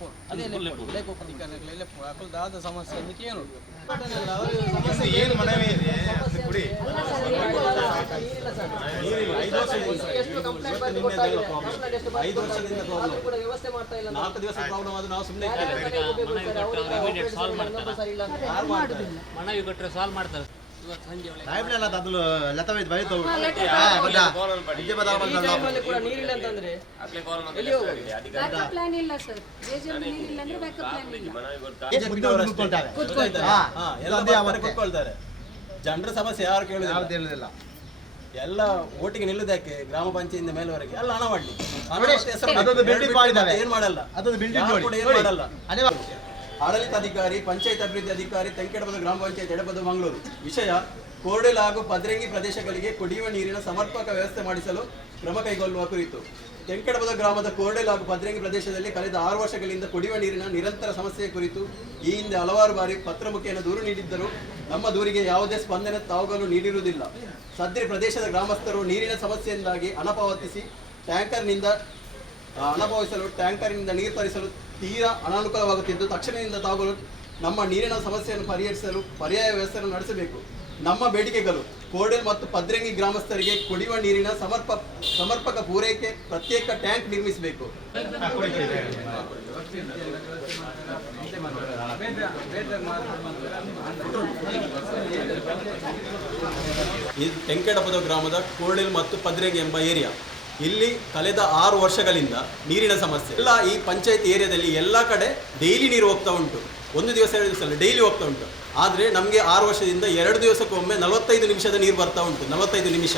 ಲೆಪ್ಪೋಡು ಅದೇ ಲೆಪ್ಪೋಡು ಲೆಪ್ಪೋಡು ದಾದ ಸಮಸ್ಯೆ ಅದಕ್ಕೆ ಏನು ಏನು ಮನವಿ ಇದೆ ಕುಡಿ ಐದು ವರ್ಷದಿಂದ ನಾಲ್ಕು ದಿವಸ ಪ್ರಾಬ್ಲಮ್ ಆದ್ರೆ ನಾವು ಸುಮ್ಮನೆ ಮನವಿ ಕೊಟ್ಟರೆ ಸಾಲ್ವ್ ಮಾಡ್ತಾರೆ. ಸಾಹೇಬ್ನೆಲ್ಲ ಅದಲು ಲತಾವೈದ್ ಬೈತು ನೀರಿಲ್ಲ ಅಂತಂದ್ರೆ ಪ್ಲಾನ್ ಇಲ್ಲ ಸರ್. ನೀರಿಲ್ಲ ಅಂದ್ರೆ ಬ್ಯಾಕಪ್ ಪ್ಲಾನ್ ಇಲ್ಲ. ಕೂತ್ಕೊಳ್ತಾರೆ. ಜನರ ಸಮಸ್ಯೆ ಯಾರು ಕೇಳುದಿಲ್ಲ. ಎಲ್ಲ ಒಟ್ಟಿಗೆ ನಿಲ್ಲುದಕ್ಕೆ ಗ್ರಾಮ ಪಂಚಾಯತ್ ಮೇಲ್ವರೆಗೆ ಎಲ್ಲ ಹಣ ಮಾಡಲಿ. ಏನ್ ಮಾಡಲ್ಲ, ಏನ್ ಮಾಡಲ್ಲ. ಆಡಳಿತಾಧಿಕಾರಿ, ಪಂಚಾಯತ್ ಅಭಿವೃದ್ಧಿ ಅಧಿಕಾರಿ, ತೆಂಕೆಡಬದ ಗ್ರಾಮ ಪಂಚಾಯತ್ ಎಡಬದ ಮಂಗಳೂರು. ವಿಷಯ: ಕೋರ್ಡೆಲ್ ಹಾಗೂ ಪದ್ರಂಗಿ ಪ್ರದೇಶಗಳಿಗೆ ಕುಡಿಯುವ ನೀರಿನ ಸಮರ್ಪಕ ವ್ಯವಸ್ಥೆ ಮಾಡಿಸಲು ಕ್ರಮ ಕೈಗೊಳ್ಳುವ ಕುರಿತು. ತೆಂಕೆಡಬದ ಗ್ರಾಮದ ಕೋರ್ಡೆಲ್ ಹಾಗೂ ಪದ್ರಂಗಿ ಪ್ರದೇಶದಲ್ಲಿ ಕಳೆದ 6 ವರ್ಷಗಳಿಂದ ಕುಡಿಯುವ ನೀರಿನ ನಿರಂತರ ಸಮಸ್ಯೆ ಕುರಿತು ಈ ಹಿಂದೆ ಹಲವಾರು ಬಾರಿ ಪತ್ರ ಮುಖೇನ ದೂರು ನೀಡಿದ್ದರೂ ನಮ್ಮ ದೂರಿಗೆ ಯಾವುದೇ ಸ್ಪಂದನೆ ತಾವುಗಳು ನೀಡಿರುವುದಿಲ್ಲ. ಸದ್ಯ ಪ್ರದೇಶದ ಗ್ರಾಮಸ್ಥರು ನೀರಿನ ಸಮಸ್ಯೆಯಿಂದಾಗಿ ಟ್ಯಾಂಕರ್ನಿಂದ ನೀರು ತರಿಸಲು ತೀರಾ ಅನಾನುಕೂಲವಾಗುತ್ತಿದ್ದು, ತಕ್ಷಣದಿಂದ ತಾವುಗಳು ನಮ್ಮ ನೀರಿನ ಸಮಸ್ಯೆಯನ್ನು ಪರಿಹರಿಸಲು ಪರ್ಯಾಯ ವ್ಯವಸ್ಥೆಯನ್ನು ನಡೆಸಬೇಕು. ನಮ್ಮ ಬೇಡಿಕೆಗಳು: ಕೋರ್ಡೆಲ್ ಮತ್ತು ಪದ್ರಂಗಿ ಗ್ರಾಮಸ್ಥರಿಗೆ ಕುಡಿಯುವ ನೀರಿನ ಸಮರ್ಪಕ ಪೂರೈಕೆ, ಪ್ರತ್ಯೇಕ ಟ್ಯಾಂಕ್ ನಿರ್ಮಿಸಬೇಕು. ಇದು ತೆಂಕೆಡಪದ ಗ್ರಾಮದ ಕೋರ್ಡೆಲ್ ಮತ್ತು ಪದ್ರಂಗಿ ಎಂಬ ಏರಿಯಾ. ಇಲ್ಲಿ ಕಳೆದ 6 ವರ್ಷಗಳಿಂದ ನೀರಿನ ಸಮಸ್ಯೆ. ಎಲ್ಲ ಈ ಪಂಚಾಯತ್ ಏರಿಯಾದಲ್ಲಿ ಎಲ್ಲ ಕಡೆ ಡೈಲಿ ನೀರು ಹೋಗ್ತಾ ಉಂಟು. ಒಂದು ದಿವಸ 2 ದಿವಸ ಅಲ್ಲ, ಡೈಲಿ ಹೋಗ್ತಾ ಉಂಟು. ಆದರೆ ನಮಗೆ 6 ವರ್ಷದಿಂದ 2 ದಿವಸಕ್ಕೊಮ್ಮೆ 45 ನಿಮಿಷದ ನೀರು ಬರ್ತಾ ಉಂಟು. 45 ನಿಮಿಷ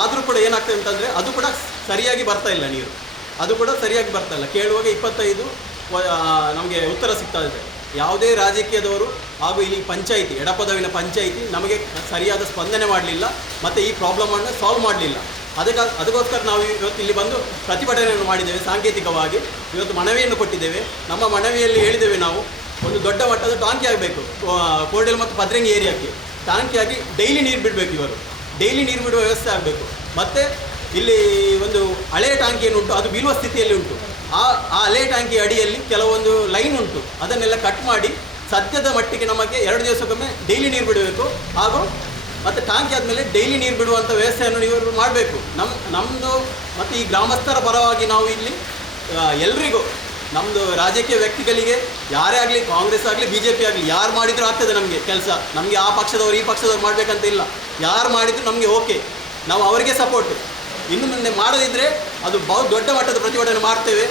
ಆದರೂ ಕೂಡ ಏನಾಗ್ತದೆ ಅಂತಂದರೆ ಅದು ಕೂಡ ಸರಿಯಾಗಿ ಬರ್ತಾ ಇಲ್ಲ ನೀರು. ಅದು ಕೂಡ ಸರಿಯಾಗಿ ಬರ್ತಾ ಇಲ್ಲ. ಕೇಳುವಾಗ 25 ನಮಗೆ ಉತ್ತರ ಸಿಗ್ತಾ ಇದೆ. ಯಾವುದೇ ರಾಜಕೀಯದವರು ಹಾಗೂ ಇಲ್ಲಿ ಪಂಚಾಯಿತಿ, ಎಡಪದವಿನ ಪಂಚಾಯಿತಿ ನಮಗೆ ಸರಿಯಾದ ಸ್ಪಂದನೆ ಮಾಡಲಿಲ್ಲ ಮತ್ತು ಈ ಪ್ರಾಬ್ಲಮನ್ನು ಸಾಲ್ವ್ ಮಾಡಲಿಲ್ಲ. ಅದಕ್ಕೋಸ್ಕರ ನಾವು ಇವತ್ತು ಇಲ್ಲಿ ಬಂದು ಪ್ರತಿಭಟನೆಯನ್ನು ಮಾಡಿದ್ದೇವೆ. ಸಾಂಕೇತಿಕವಾಗಿ ಇವತ್ತು ಮನವಿಯನ್ನು ಕೊಟ್ಟಿದ್ದೇವೆ. ನಮ್ಮ ಮನವಿಯಲ್ಲಿ ಹೇಳಿದ್ದೇವೆ, ನಾವು ಒಂದು ದೊಡ್ಡ ಮಟ್ಟದ ಟಾಂಕಿ ಆಗಬೇಕು ಕೋರ್ಡೆಲ್ ಮತ್ತು ಪದ್ರಂಗಿ ಏರಿಯಾಕ್ಕೆ. ಟಾಂಕಿಯಾಗಿ ಡೈಲಿ ನೀರು ಬಿಡಬೇಕು. ಇವರು ಡೈಲಿ ನೀರು ಬಿಡುವ ವ್ಯವಸ್ಥೆ ಆಗಬೇಕು. ಮತ್ತು ಇಲ್ಲಿ ಒಂದು ಹಳೆಯ ಟಾಂಕಿ ಏನುಂಟು ಅದು ಬೀಳುವ ಸ್ಥಿತಿಯಲ್ಲಿ ಉಂಟು. ಆ ಹಳೆಯ ಟ್ಯಾಂಕಿ ಅಡಿಯಲ್ಲಿ ಕೆಲವೊಂದು ಲೈನ್ ಉಂಟು, ಅದನ್ನೆಲ್ಲ ಕಟ್ ಮಾಡಿ ಸದ್ಯದ ಮಟ್ಟಿಗೆ ನಮಗೆ 2 ದಿವಸಕ್ಕೊಮ್ಮೆ ಡೈಲಿ ನೀರು ಬಿಡಬೇಕು. ಹಾಗೂ ಮತ್ತು ಟಾಂಕಿ ಆದಮೇಲೆ ಡೈಲಿ ನೀರು ಬಿಡುವಂಥ ವ್ಯವಸ್ಥೆಯನ್ನು ನೀವು ಮಾಡಬೇಕು. ನಮ್ಮದು ಮತ್ತು ಈ ಗ್ರಾಮಸ್ಥರ ಪರವಾಗಿ ನಾವು ಇಲ್ಲಿ ಎಲ್ರಿಗೂ, ನಮ್ಮದು ರಾಜಕೀಯ ವ್ಯಕ್ತಿಗಳಿಗೆ ಯಾರೇ ಆಗಲಿ, ಕಾಂಗ್ರೆಸ್ ಆಗಲಿ BJP ಆಗಲಿ, ಯಾರು ಮಾಡಿದರೂ ಆಗ್ತದೆ ನಮಗೆ ಕೆಲಸ. ನಮಗೆ ಆ ಪಕ್ಷದವರು ಈ ಪಕ್ಷದವ್ರು ಮಾಡಬೇಕಂತ ಇಲ್ಲ. ಯಾರು ಮಾಡಿದರೂ ನಮಗೆ ಓಕೆ, ನಾವು ಅವರಿಗೆ ಸಪೋರ್ಟು. ಇನ್ನು ಮುಂದೆ ಮಾಡದಿದ್ದರೆ ಅದು ಬಹು ದೊಡ್ಡ ಮಟ್ಟದ ಪ್ರತಿಭಟನೆ ಮಾಡ್ತೇವೆ.